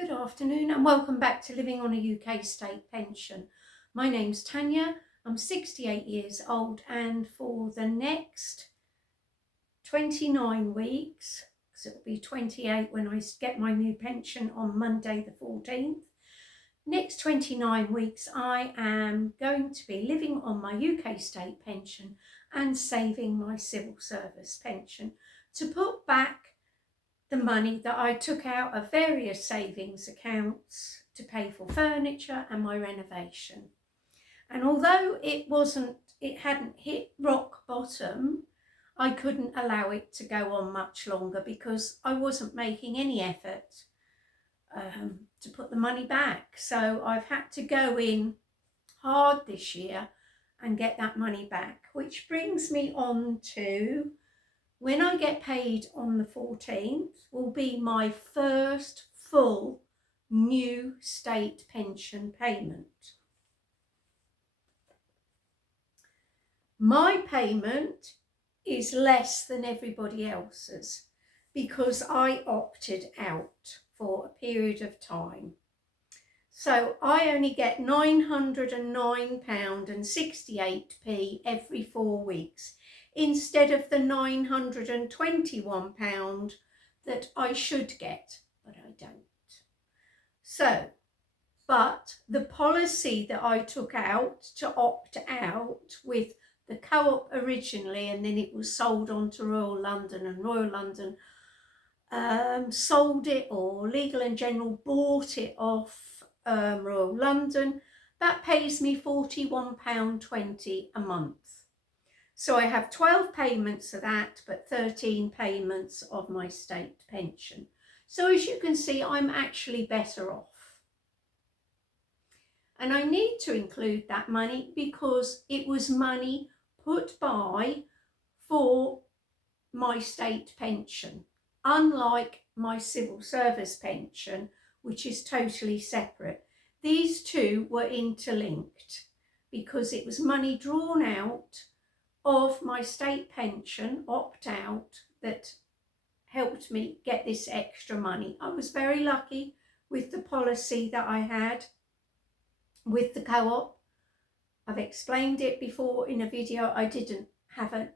Good afternoon and welcome back to Living on a UK State Pension. My name's Tanya, I'm 68 years old, and for the next 29 weeks, because it'll be 28 when I get my new pension on Monday the 14th, next 29 weeks I am going to be living on my UK State Pension and saving my civil service pension to put back the money that I took out of various savings accounts to pay for furniture and my renovation. And although it hadn't hit rock bottom, I couldn't allow it to go on much longer because I wasn't making any effort to put the money back. So I've had to go in hard this year and get that money back, which brings me on to when I get paid on the 14th will be my first full new state pension payment. My payment is less than everybody else's because I opted out for a period of time. So I only get £909.68 every 4 weeks, instead of the £921 that I should get, but I don't. So, but the policy that I took out to opt out with the Co-op originally, and then it was sold on to Royal London, and Royal London sold it, or Legal and General bought it off Royal London, that pays me £41.20 a month. So I have 12 payments of that, but 13 payments of my state pension. So as you can see, I'm actually better off. And I need to include that money because it was money put by for my state pension, unlike my civil service pension, which is totally separate. These two were interlinked because it was money drawn out of my state pension opt-out that helped me get this extra money. I was very lucky with the policy that I had with the Co-op. I've explained it before in a video. I didn't have an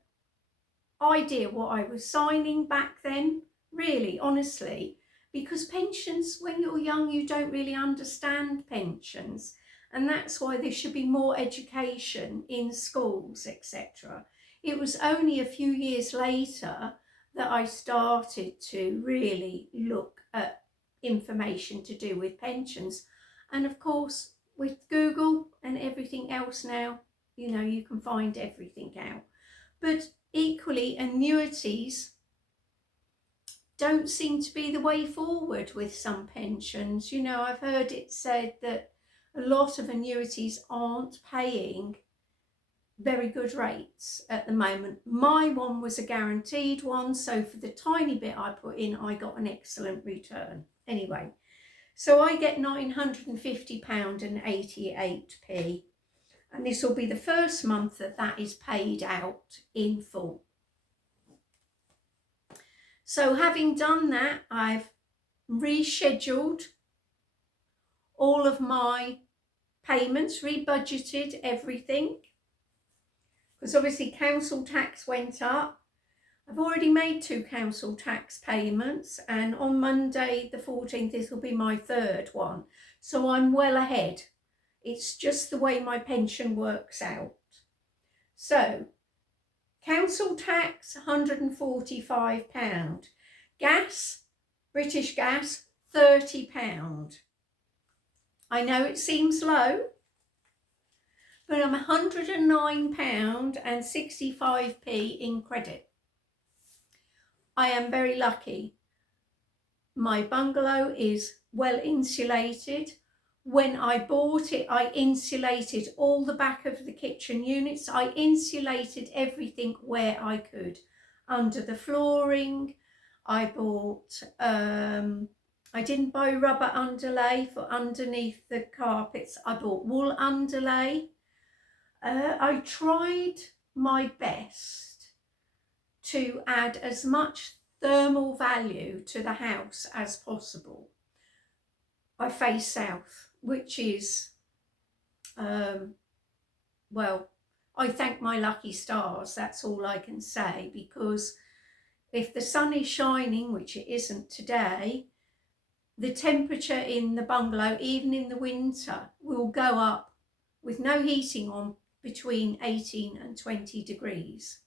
idea what I was signing back then, really, honestly, because pensions, when you're young, you don't really understand pensions, and that's why there should be more education in schools, etc. It was only a few years later that I started to really look at information to do with pensions, and of course with Google and everything else now, you know, you can find everything out. But equally, annuities don't seem to be the way forward with some pensions. You know, I've heard it said that a lot of annuities aren't paying very good rates at the moment. My one was a guaranteed one, so for the tiny bit I put in, I got an excellent return. Anyway, so I get £950.88, and this will be the first month that that is paid out in full. So having done that, I've rescheduled all of my payments, rebudgeted everything, because obviously council tax went up. I've already made 2 council tax payments, and on Monday the 14th this will be my 3rd one. So I'm well ahead. It's just the way my pension works out. So council tax, £145. Gas, British Gas, £30. I know it seems low, but I'm £109.65 in credit. I am very lucky. My bungalow is well insulated. When I bought it, I insulated all the back of the kitchen units. I insulated everything where I could. Under the flooring, I bought, I didn't buy rubber underlay for underneath the carpets. I bought wool underlay. I tried my best to add as much thermal value to the house as possible. I face south, which is, well, I thank my lucky stars, that's all I can say, because if the sun is shining, which it isn't today, the temperature in the bungalow, even in the winter, will go up with no heating on between 18 and 20 degrees.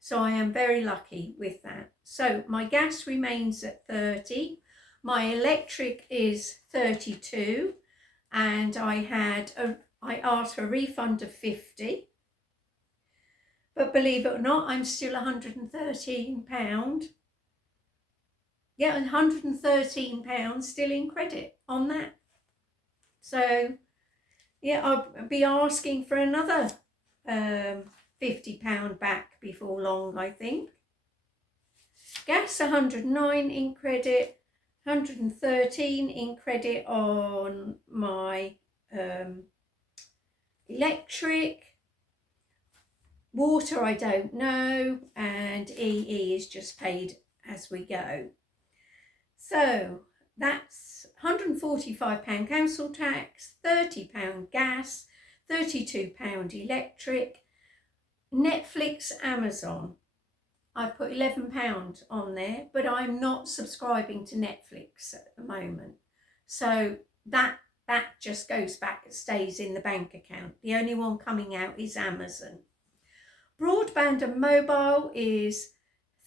So I am very lucky with that. So my gas remains at 30, my electric is 32, and I asked for a refund of 50. But believe it or not, I'm still £113. Yeah, £113 still in credit on that. So yeah, I'll be asking for another £50 back before long, I think. Gas 109 in credit, 113 in credit on my electric. Water I don't know, and EE is just paid as we go. So that's £145 council tax, £30 gas, £32 electric. Netflix, Amazon, I've put £11 on there, but I'm not subscribing to Netflix at the moment. So that just goes back, it stays in the bank account. The only one coming out is Amazon. Broadband and mobile is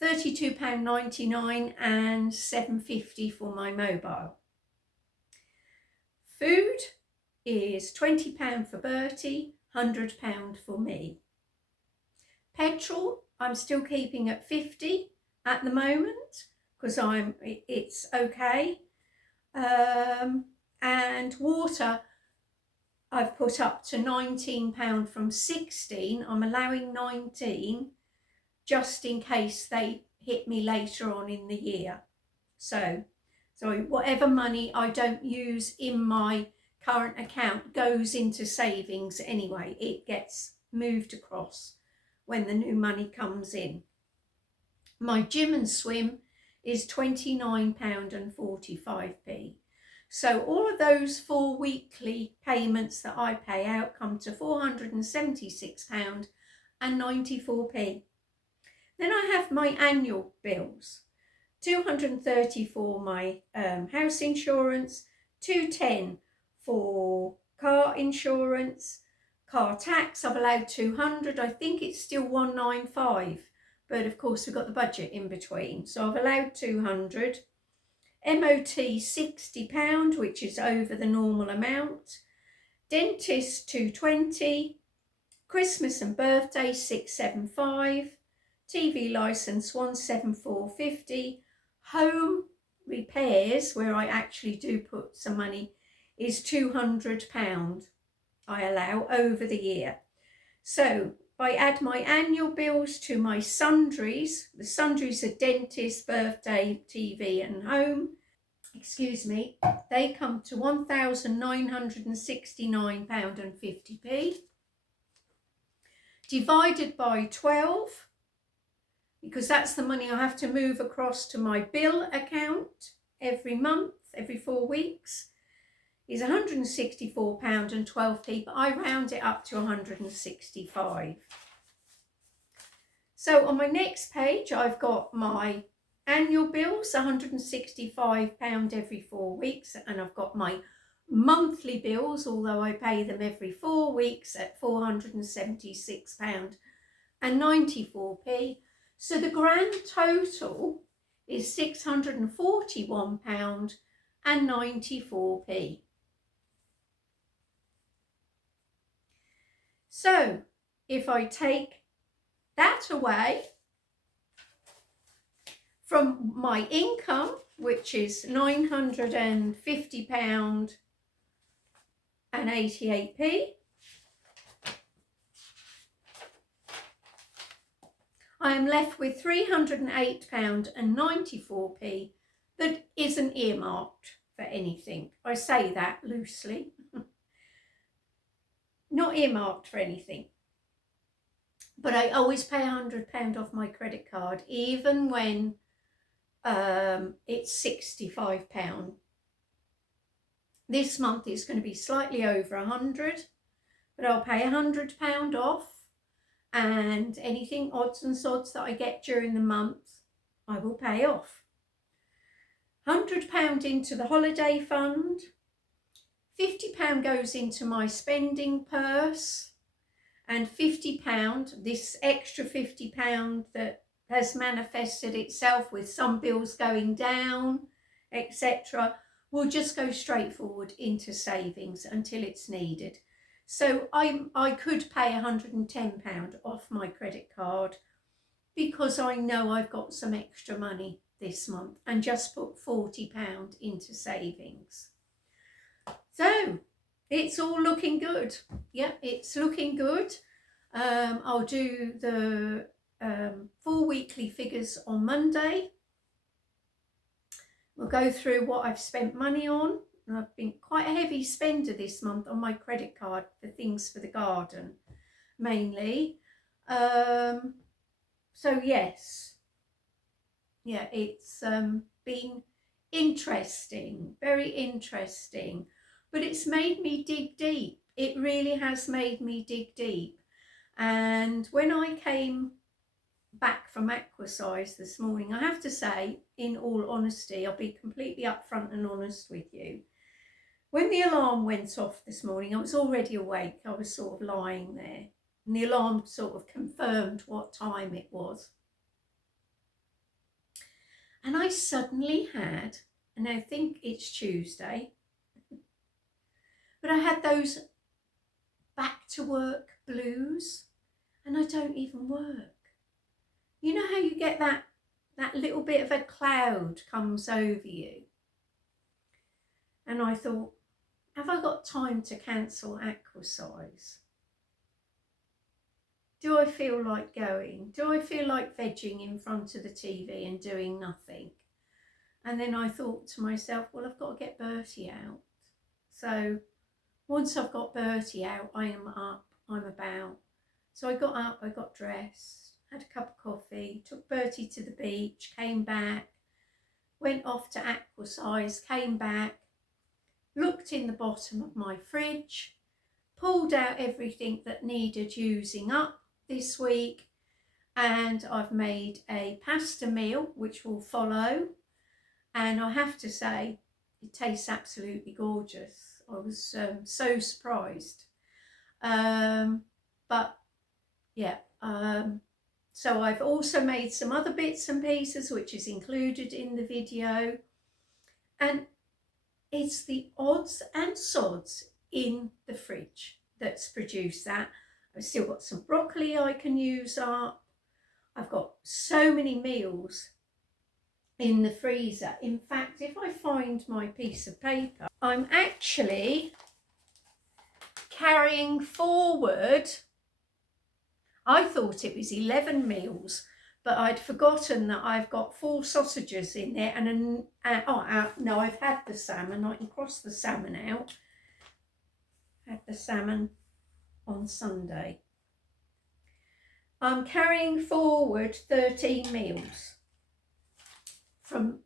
£32.99 and £7.50 for my mobile. Food is £20 for Bertie, £100 for me. Petrol, I'm still keeping at 50 at the moment because it's okay. And water, I've put up to £19 from 16. I'm allowing 19 just in case they hit me later on in the year. So whatever money I don't use in my current account goes into savings anyway. It gets moved across when the new money comes in. My gym and swim is £29.45. So all of those 4 weekly payments that I pay out come to £476.94. Then I have my annual bills, £230 for my house insurance, £210 for car insurance, car tax I've allowed £200, I think it's still £195, but of course we've got the budget in between, so I've allowed £200. MOT £60, which is over the normal amount. Dentist £220. Christmas and birthday £675. TV licence £174.50. Home repairs, where I actually do put some money, is £200 I allow over the year. So I add my annual bills to my sundries. The sundries are dentist, birthday, TV and home. Excuse me. They come to £1,969.50. Divided by 12, because that's the money I have to move across to my bill account every month, every 4 weeks, is £164.12, but I round it up to 165. So on my next page, I've got my annual bills, £165 every 4 weeks, and I've got my monthly bills, although I pay them every 4 weeks, at £476.94. So the grand total is £641.94. So if I take that away from my income, which is £950.88, I am left with £308.94 that isn't earmarked for anything. I say that loosely. Not earmarked for anything. But I always pay £100 off my credit card, even when it's £65. This month it's going to be slightly over 100, but I'll pay £100 off, and anything odds and sods that I get during the month I will pay off. £100 into the holiday fund, £50 goes into my spending purse, and £50, this extra £50 that has manifested itself with some bills going down, etc., will just go straight forward into savings until it's needed. So I could pay £110 off my credit card because I know I've got some extra money this month, and just put £40 into savings. So it's all looking good. Yeah, it's looking good. I'll do the 4 weekly figures on Monday. We'll go through what I've spent money on. And I've been quite a heavy spender this month on my credit card for things for the garden, mainly. So yes, yeah, it's been interesting, very interesting, but it's made me dig deep. It really has made me dig deep. And when I came back from Aquasize this morning, I have to say, in all honesty, I'll be completely upfront and honest with you. When the alarm went off this morning, I was already awake. I was sort of lying there, and the alarm sort of confirmed what time it was. And I suddenly had, and I think it's Tuesday, but I had those back to work blues, and I don't even work. You know how you get that little bit of a cloud comes over you? And I thought, have I got time to cancel Aquasize? Do I feel like going? Do I feel like vegging in front of the TV and doing nothing? And then I thought to myself, well, I've got to get Bertie out. So once I've got Bertie out, I am up, I'm about. So I got up, I got dressed, had a cup of coffee, took Bertie to the beach, came back, went off to Aquasize, came back, looked in the bottom of my fridge, pulled out everything that needed using up this week, and I've made a pasta meal which will follow, and I have to say it tastes absolutely gorgeous. I was so surprised, but yeah, so I've also made some other bits and pieces which is included in the video, and it's the odds and sods in the fridge that's produced that. I've still got some broccoli I can use up. I've got so many meals in the freezer. In fact, if I find my piece of paper, I'm actually carrying forward, I thought it was 11 meals, but I'd forgotten that I've got 4 sausages in there, and no, I've had the salmon. I can cross the salmon out. Had the salmon on Sunday. I'm carrying forward 13 meals from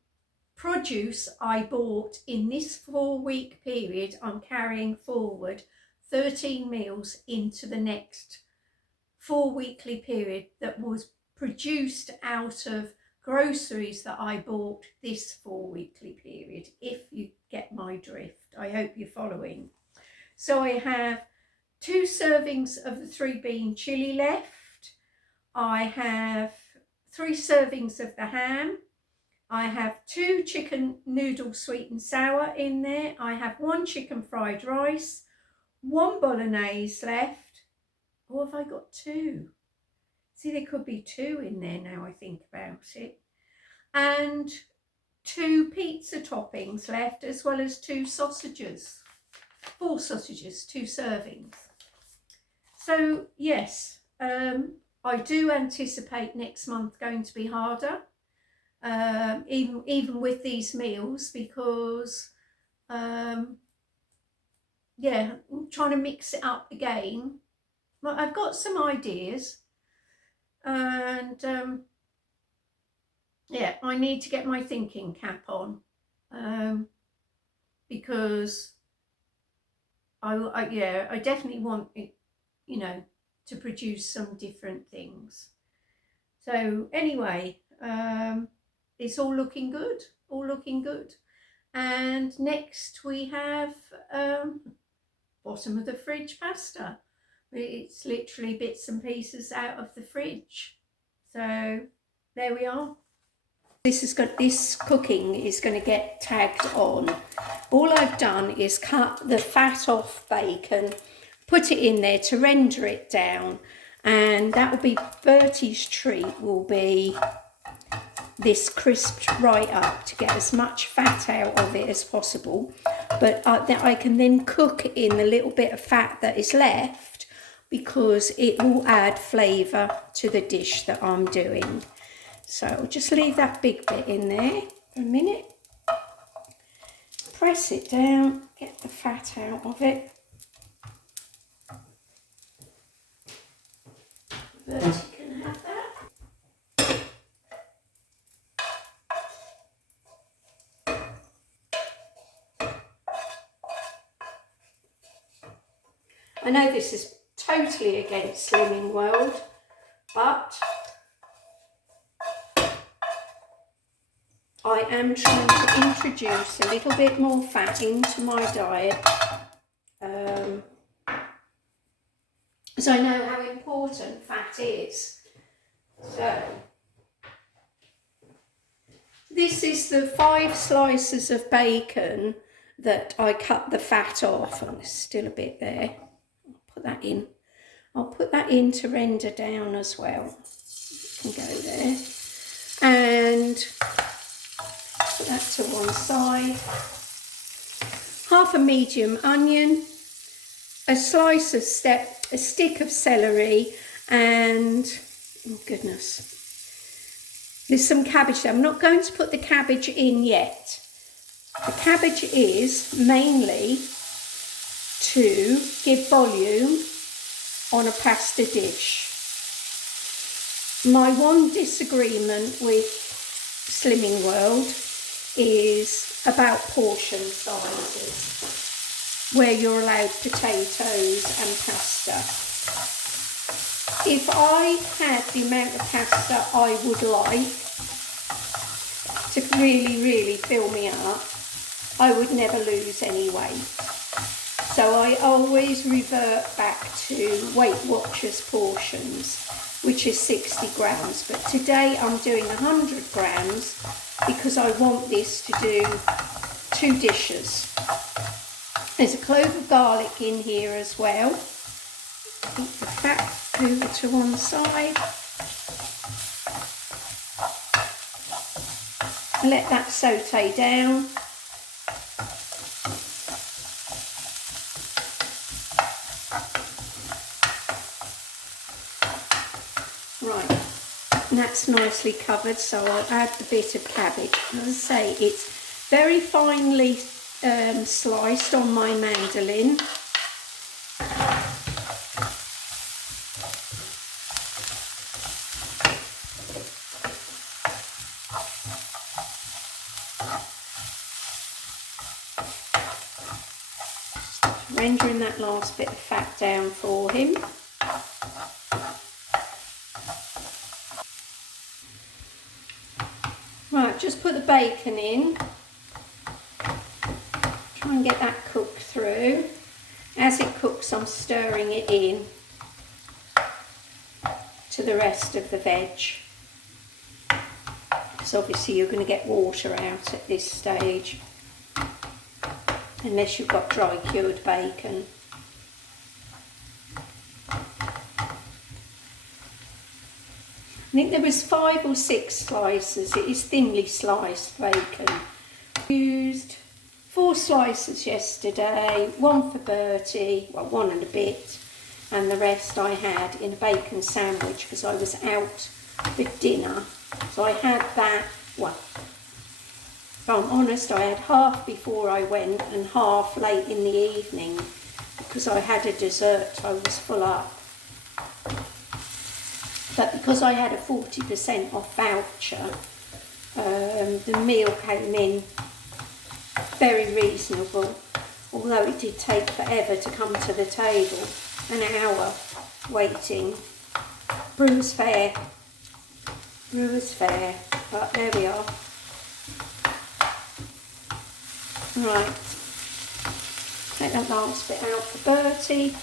produce I bought in this 4-week period. I'm carrying forward 13 meals into the next 4 weekly period that was produced out of groceries that I bought this 4 weekly period, if you get my drift. I hope you're following. So I have 2 servings of the 3 bean chilli left. I have 3 servings of the ham. I have 2 chicken noodle sweet and sour in there. I have 1 chicken fried rice, 1 bolognese left. Or have I got 2? See, there could be 2 in there now I think about it. And 2 pizza toppings left, as well as 2 sausages. 4 sausages, 2 servings. So yes, I do anticipate next month going to be harder, even with these meals, because yeah, I'm trying to mix it up again. I've got some ideas, and yeah, I need to get my thinking cap on, because yeah, I definitely want it, you know, to produce some different things. So anyway, it's all looking good, all looking good. And next we have bottom of the fridge pasta. It's literally bits and pieces out of the fridge. So there we are. This cooking is going to get tagged on. All I've done is cut the fat off bacon, put it in there to render it down, and that will be Bertie's treat, will be this crisped right up to get as much fat out of it as possible. But that I can then cook in the little bit of fat that is left, because it will add flavour to the dish that I'm doing. So I'll just leave that big bit in there for a minute. Press it down, get the fat out of it. Bertie can have that. I know this is totally against Slimming World, but I am trying to introduce a little bit more fat into my diet, as I know how important fat is. So this is the 5 slices of bacon that I cut the fat off, and there's still a bit there. I'll put that in. I'll put that in to render down as well. It can go there. And put that to one side. Half a medium onion, a slice of a stick of celery, and oh goodness, there's some cabbage there. I'm not going to put the cabbage in yet. The cabbage is mainly to give volume on a pasta dish. My one disagreement with Slimming World is about portion sizes, where you're allowed potatoes and pasta. If I had the amount of pasta I would like to really fill me up, I would never lose any weight. So I always revert back to Weight Watchers portions, which is 60 grams. But today I'm doing 100 grams because I want this to do 2 dishes. There's a clove of garlic in here as well. Keep the fat over to one side. Let that saute down. Right, and that's nicely covered, so I'll add the bit of cabbage. As I say, it's very finely sliced on my mandolin. Rendering that last bit of fat down for him. Right, just put the bacon in. Try and get that cooked through. As it cooks, I'm stirring it in to the rest of the veg. Because obviously you're going to get water out at this stage, unless you've got dry cured bacon. I think there was 5 or 6 slices. It is thinly sliced bacon. Used 4 slices yesterday, 1 for Bertie, well 1 and a bit, and the rest I had in a bacon sandwich because I was out for dinner. So I had that, well, if I'm honest, I had half before I went and half late in the evening because I had a dessert, I was full up. But because I had a 40% off voucher, the meal came in very reasonable. although it did take forever to come to the table, an hour waiting. Brewers Fayre, but there we are. Right, take that last bit out for Bertie.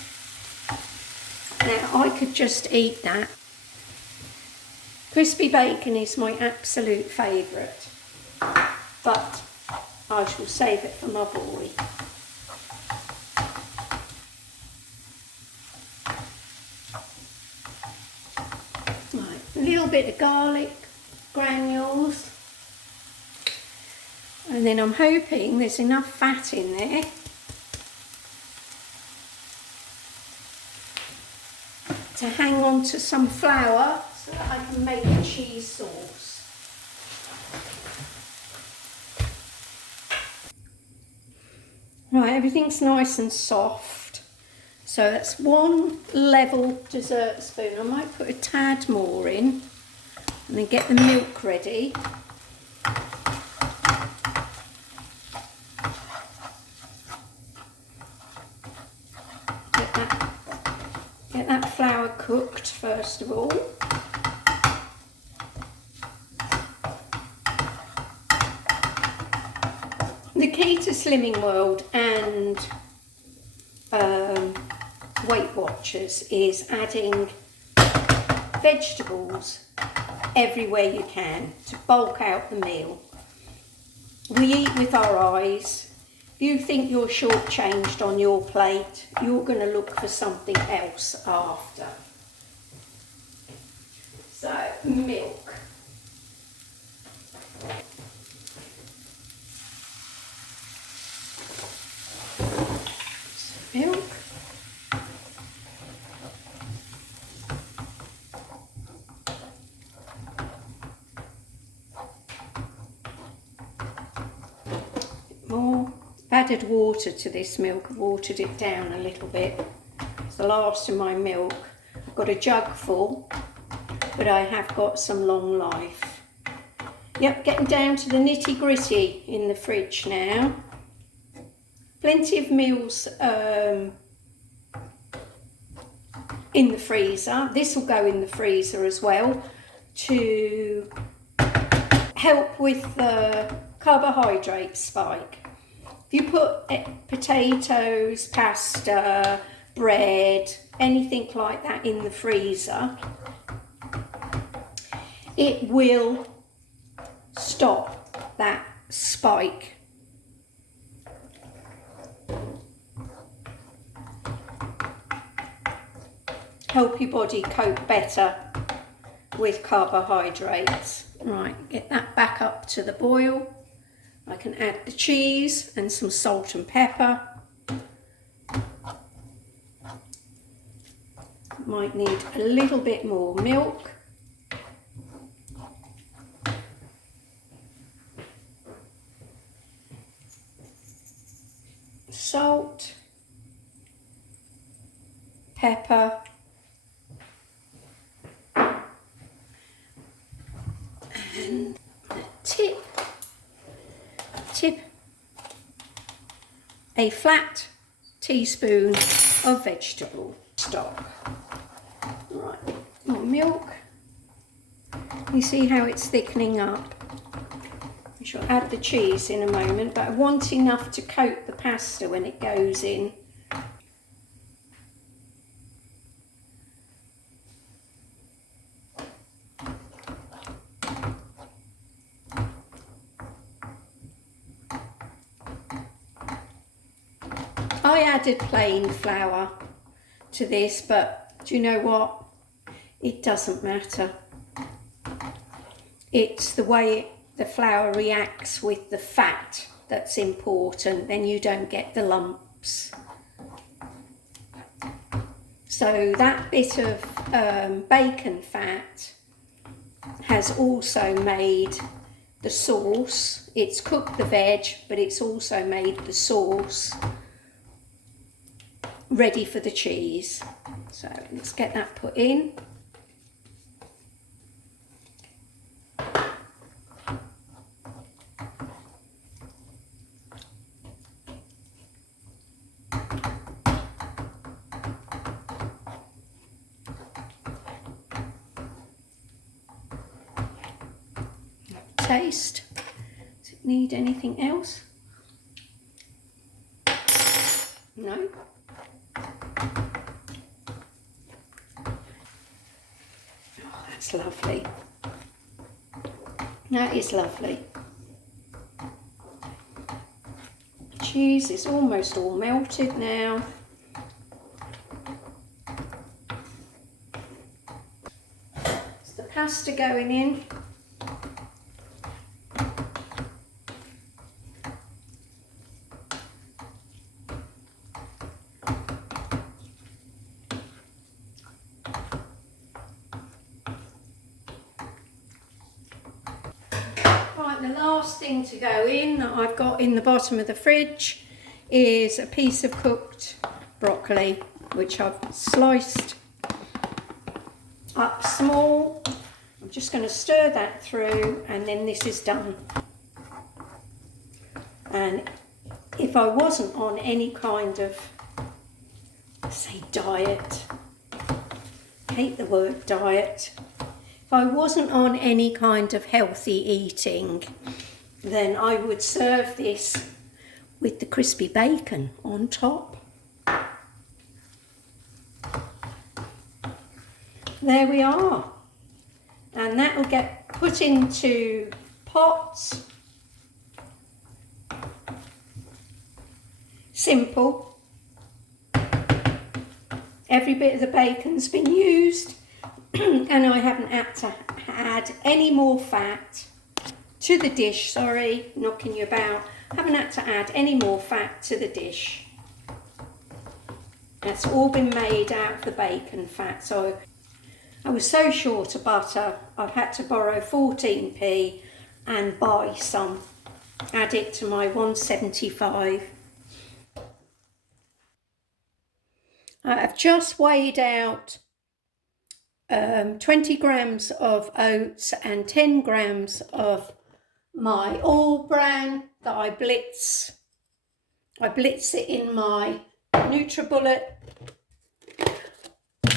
Now I could just eat that. Crispy bacon is my absolute favourite, but I shall save it for my boy. Right, a little bit of garlic granules, and then I'm hoping there's enough fat in there to hang on to some flour so that I can make a cheese sauce. Right, everything's nice and soft. So that's 1 level dessert spoon. I might put a tad more in and then get the milk ready. Get that flour cooked first of all. The key to Slimming World and Weight Watchers is adding vegetables everywhere you can to bulk out the meal. We eat with our eyes. If you think you're shortchanged on your plate, you're going to look for something else after. So, milk. Milk. More. I've added water to this milk. I've watered it down a little bit. It's the last of my milk. I've got a jug full, but I have got some long life. Yep, getting down to the nitty gritty in the fridge now. Plenty of meals in the freezer. This will go in the freezer as well to help with the carbohydrate spike. If you put potatoes, pasta, bread, anything like that in the freezer, it will stop that spike. Help your body cope better with carbohydrates. Right, get that back up to the boil. I can add the cheese and some salt and pepper. Might need a little bit more milk. Salt, pepper, and tip a flat teaspoon of vegetable stock. Right, more milk. You see how it's thickening up. I shall add the cheese in a moment, but I want enough to coat the pasta when it goes in. I added plain flour to this, but do you know what? It doesn't matter. It's the way the flour reacts with the fat that's important, then you don't get the lumps. So that bit of bacon fat has also made the sauce. It's cooked the veg, but it's also made the sauce ready for the cheese. So let's get that put in. taste. Does it need anything else? No. Oh, that's lovely. That is lovely. Cheese is almost all melted now. Is the pasta going in? The last thing to go in that I've got in the bottom of the fridge is a piece of cooked broccoli, which I've sliced up small. I'm just going to stir that through, and then this is done. And if I wasn't on any kind of, say, diet, I hate the word diet, if I wasn't on any kind of healthy eating, then I would serve this with the crispy bacon on top. There we are. And that will get put into pots. Simple. Every bit of the bacon's been used. And I haven't had to add any more fat to the dish. Sorry, knocking you about. I haven't had to add any more fat to the dish. That's all been made out of the bacon fat. So I was so short of butter, I've had to borrow 14p and buy some. Add it to my 175. I've just weighed out 20 grams of oats and 10 grams of my all bran that I blitz. I blitz it in my NutriBullet.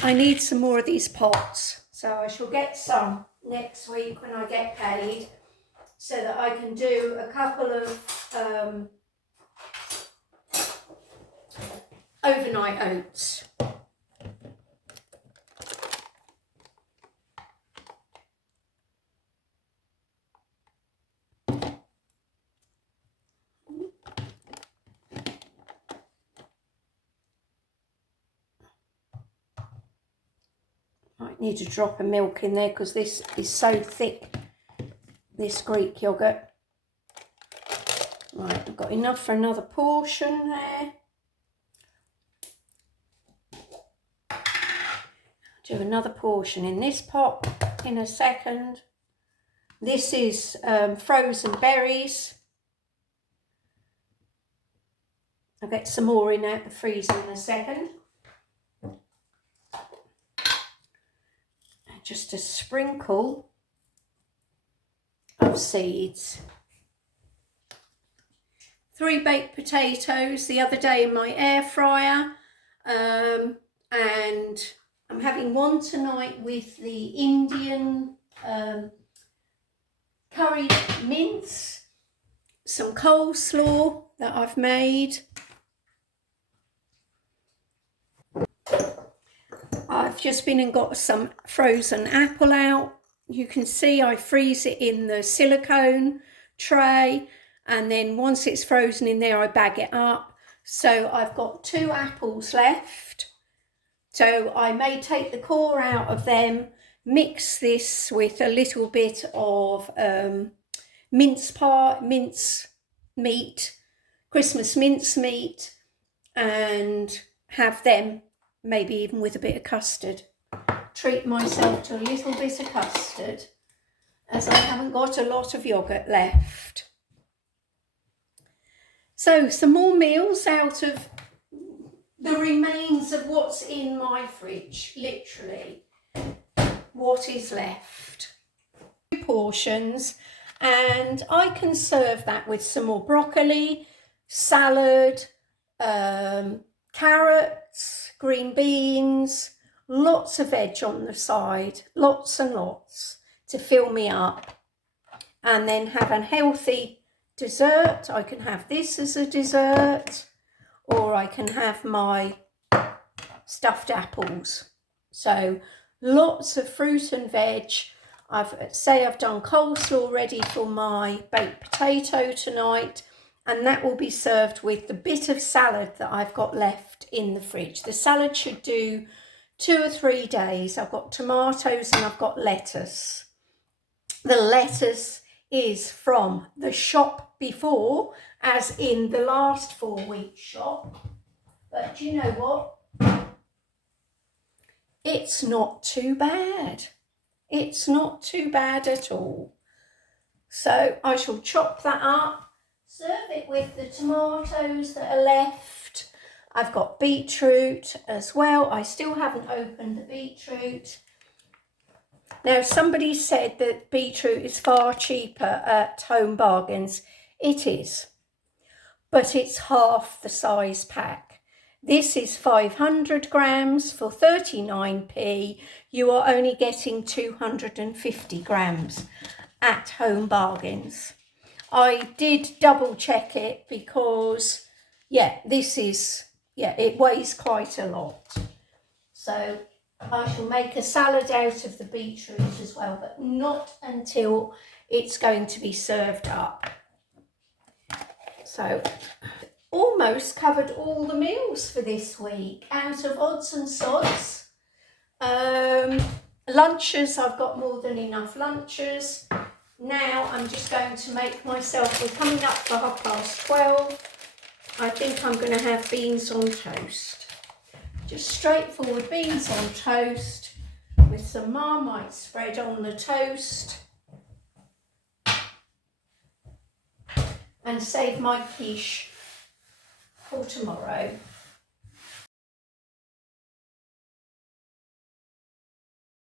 I need some more of these pots, so I shall get some next week when I get paid, so that I can do a couple of overnight oats. Might need to drop a milk in there because this is so thick, this Greek yoghurt. Right, I've got enough for another portion there. Do another portion in this pot in a second. This is frozen berries. I'll get some more in out the freezer in a second. Just a sprinkle of seeds. 3 baked potatoes the other day in my air fryer, and I'm having one tonight with the Indian curry mince, some coleslaw that I've made. I've just been and got some frozen apple out. You can see I freeze it in the silicone tray, and then once it's frozen in there I bag it up. So I've got 2 apples left. So I may take the core out of them, mix this with a little bit of mince meat, Christmas mince meat, and have them maybe even with a bit of custard. Treat myself to a little bit of custard, as I haven't got a lot of yoghurt left. So some more meals out of the remains of what's in my fridge, literally what is left. 2 portions, and I can serve that with some more broccoli, salad, carrots, green beans, lots of veg on the side, lots and lots to fill me up. and then have a healthy dessert. I can have this as a dessert, or I can have my stuffed apples. So lots of fruit and veg. I've done coleslaw ready for my baked potato tonight, and that will be served with the bit of salad that I've got left in the fridge. The salad should do 2 or 3 days. I've got tomatoes and I've got lettuce. The lettuce is from the shop before, as in the last 4-week shop. But do you know what? It's not too bad. It's not too bad at all. So I shall chop that up, serve it with the tomatoes that are left. I've got beetroot as well. I still haven't opened the beetroot. Now, somebody said that beetroot is far cheaper at Home Bargains. It is, but it's half the size pack. This is 500 grams for 39p. You are only getting 250 grams at Home Bargains. I did double check it because, it weighs quite a lot. So I shall make a salad out of the beetroot as well, but not until it's going to be served up. So almost covered all the meals for this week out of odds and sods. Lunches, I've got more than enough lunches. Now I'm just going to make myself, we're coming up for 12:30. I think I'm going to have beans on toast. Just straightforward beans on toast with some Marmite spread on the toast. And save my quiche for tomorrow.